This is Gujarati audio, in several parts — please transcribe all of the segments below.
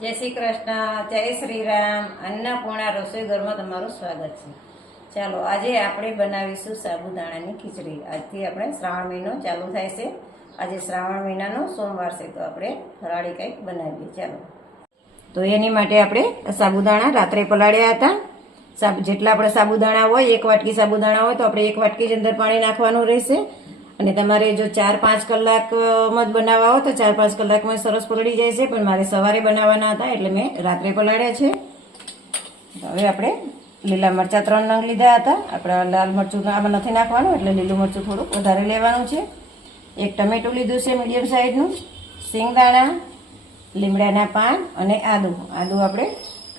જય શ્રી કૃષ્ણ, જય શ્રી રામ. અન્નપૂર્ણા રસોઈ ઘરમાં તમારું સ્વાગત છે. ચાલો, આજે આપણે બનાવીશું સાબુદાણાની ખીચડી. આજથી આપણે શ્રાવણ મહિનો ચાલુ થાય છે. આજે શ્રાવણ મહિનાનો સોમવાર છે, તો આપણે ફરાળી કંઈક બનાવીએ. ચાલો. તો એની માટે આપણે સાબુદાણા રાત્રે પલાળ્યા હતા. સાબ, જેટલા આપણે સાબુદાણા હોય, એક વાટકી સાબુદાણા હોય, તો આપણે એક વાટકી જ અંદર પાણી નાખવાનું રહેશે. અને તમારે જો ચાર પાંચ કલાકમાં જ બનાવવા હોય તો ચાર પાંચ કલાકમાં સરસ પલળી જાય છે. પણ મારે સવારે બનાવવાના હતા એટલે મેં રાત્રે પલાળ્યા છે. હવે આપણે લીલા મરચાં ત્રણ નંગ લીધા હતા. આપણે લાલ મરચું આમાં નથી નાખવાનું, એટલે લીલું મરચું થોડુંક વધારે લેવાનું છે. એક ટમેટું લીધું છે મીડિયમ સાઈઝનું સિંગદાણા લીમડાના પાન અને આદુ. આદુ આપણે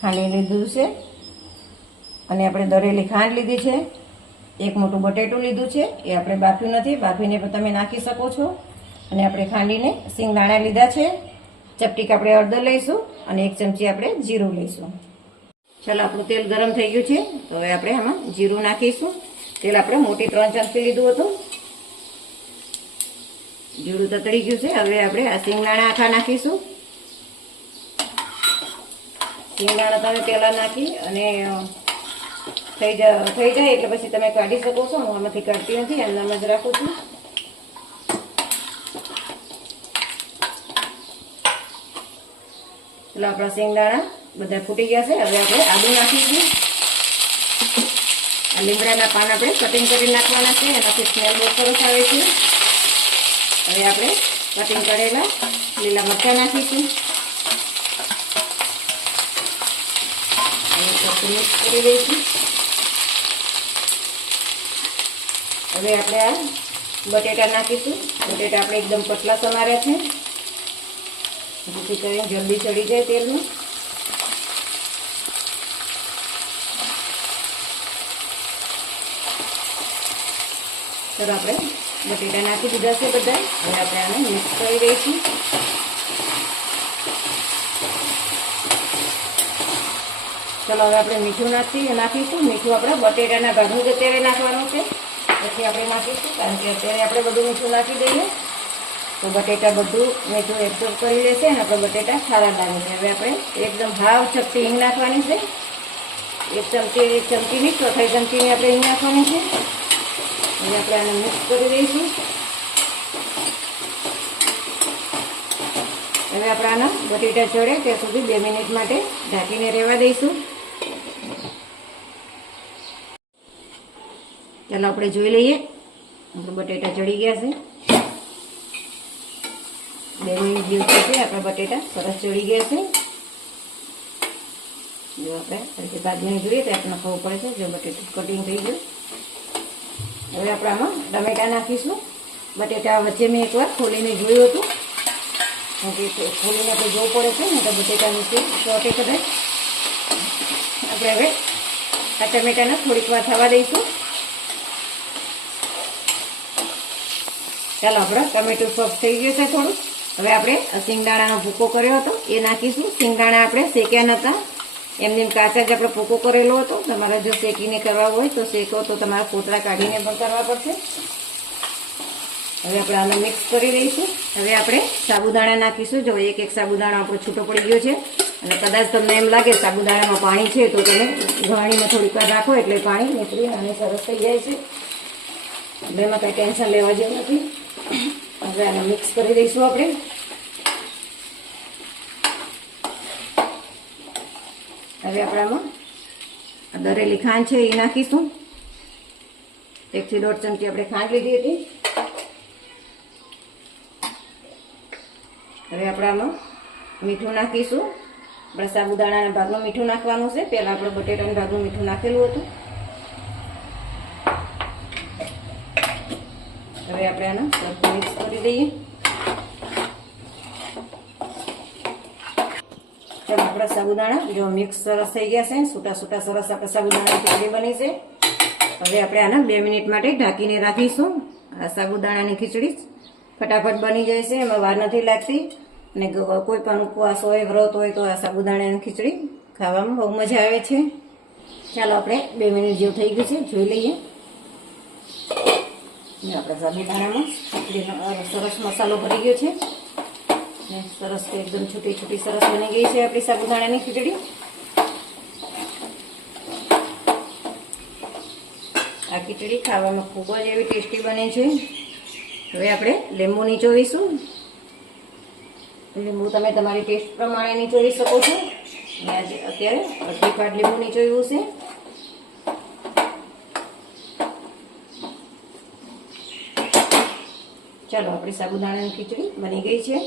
ખાંડી લીધું છે. અને આપણે દરેલી ખાંડ લીધી છે. એક મોટું બટેટું લીધું છે, એ આપણે બાફ્યું નથી, બાફીને પણ તમે નાખી શકો છો. અને આપણે ખાંડીને સિંગદાણા લીધા છે. ચપટીક આપણે અડધો લઈશું અને એક ચમચી આપણે જીરું લઈશું. ચાલો, આપણું તેલ ગરમ થઈ ગયું છે. તો હવે આપણે આમાં જીરું નાખીશું. તેલ આપણે મોટી ત્રણ ચમચી લીધું હતું. જીરું તતડી ગયું છે. હવે આપણે આ સિંગદાણા આખા નાખીશું. સિંગદાણા તમે પહેલાં નાખી અને થઈ જાય થઈ જાય એટલે પછી તમે કાઢી શકો છો, હું આમાંથી કાઢતી નથી અંદરમાં જ રાખું છું. એટલે આપણા શિંગદાણા બધા ફૂટી ગયા છે, હવે આપણે આદુ નાખીશું. આ લીમડાના પાન આપણે કટિંગ કરી નાખવાના છે, એનાથી સ્મેલ બહુ સરસ આવે છે. હવે આપણે કટિંગ કરેલા લીલા મરચાં નાખીશું. મિક્સ કરી દઈશું હવે આપણે આ બટેટા નાખીશું. બટેટા આપણે એકદમ પતલા સમાર્યા છે. જેથી કરીને જલ્દી ચડી જાય તેલમાં ચલો આપણે બટેટા નાખી દીધા છે બધા. હવે આપણે આને મિક્સ કરી દઈશું. ચલો, હવે આપણે મીઠું નાખી નાખીશું. મીઠું આપણે બટેટાના ભાગનું જ અત્યારે નાખવાનું છે. પછી આપણે નાખીશું કારણ કે અત્યારે આપણે બધું મીઠું નાખી દઈએ. તો બટેટા બધું મીઠું એબ્સોર્બ કરી લેશે અને આપણે બટેટા સારા લાગે હવે આપણે એકદમ હાવ ચપટી હિંગ નાખવાની છે. એક ચમચી એક ચમચીની ચોથાઈ ચમચીની આપણે હિંગ નાખવાની છે. અને આપણે આને મિક્સ કરી દઈશું. હવે આપણે આના બટેટા ચડે ત્યાં સુધી બે મિનિટ માટે ઢાંકીને રહેવા દઈશું. ચાલો આપણે જોઈ લઈએ આપણે બટેટા ચડી ગયા છે બે મિનિટ જેવું છે આપણા બટેટા સરસ ચડી ગયા છે જો આપણે રીતે ભાજીને જોઈએ તો આપણને ખબર પડે છે જો બટેટું કટિંગ થઈ ગયું હવે આપણે આમાં ટમેટા નાખીશું બટેટા વચ્ચે મેં એકવાર ખોલીને જોયું હતું કે ખોલીને આપણે જોવું પડે છે ને તો બટેટા નીચે ચોટે કદાચ આપણે હવે આ ટમેટાને થોડીક વાર થવા દઈશું ચાલો આપણે ટમેટું સોફ્ટ થઈ ગયું છે થોડું. હવે આપણે સિંગદાણાનો ભૂકો કર્યો હતો. એ નાખીશું. સિંગદાણા આપણે શેક્યા નહોતા એમને એમ કાચા જ આપણે ભૂકો કરેલો હતો. તમારે જો શેકીને કરવા હોય તો શેકો તો તમારે કોતરા કાઢીને પણ કરવા પડશે. હવે આપણે આને મિક્સ કરી દઈશું હવે આપણે સાબુદાણા નાખીશું. જો એક એક સાબુદાણો આપણો છૂટો પડી ગયો છે. અને કદાચ તમને એમ લાગે સાબુદાણામાં પાણી છે તો તમે ઘાણીમાં થોડીક વાર રાખો એટલે પાણી નીકળી અને સરસ થઈ જાય છે. એમાં કંઈ ટેન્શન લેવા જેવું નથી. હવે આને મિક્સ કરી દઈશું આપણે હવે આપણામાં દરેલી ખાંડ છે એ નાખીશું એકથી દોઢ ચમચી આપણે ખાંડ લીધી હતી હવે આપણામાં મીઠું નાખીશું આપણે સાબુદાણાના ભાગનું મીઠું નાખવાનું છે પહેલાં આપણે બટેટાના ભાગનું મીઠું નાખેલું હતું હવે આપણે આને સરખું મિક્સ કરી દઈએ ચાલો, આપણા સાબુદાણા જો મિક્સ સરસ થઈ ગયા છે છૂટા છૂટા સરસ આપણા સાબુદાણાની ખીચડી બની છે. હવે આપણે આને બે મિનિટ માટે ઢાંકીને રાખીશું. આ સાબુદાણાની ખીચડી ફટાફટ બની જાય છે, એમાં વાર નથી લાગતી. અને કોઈ પણ ઉપવાસ હોય, વ્રત હોય, તો આ સાબુદાણાની ખીચડી ખાવામાં બહુ મજા આવે છે. ચાલો, આપણે બે મિનિટ જેવું થઈ ગયું છે, જોઈ લઈએ. આપણે સાબુદાણામાં સરસ મસાલો ભરી ગયો છે. ને સરસ એકદમ છૂટી છૂટી સરસ બની ગઈ છે આપણી સાબુદાણાની ખીચડી. આ ખીચડી ખાવામાં ખૂબ જ એવી ટેસ્ટી બને છે. હવે આપણે લીંબુ નીચોવીશું લીંબુ તમે તમારી ટેસ્ટ પ્રમાણે નીચોવી શકો છો. મેં આજે અત્યારે અડધી ફાટ લીંબુ નીચોવ્યું છે. ચાલો આપણી સાબુદાણાની ખીચડી બની ગઈ છે.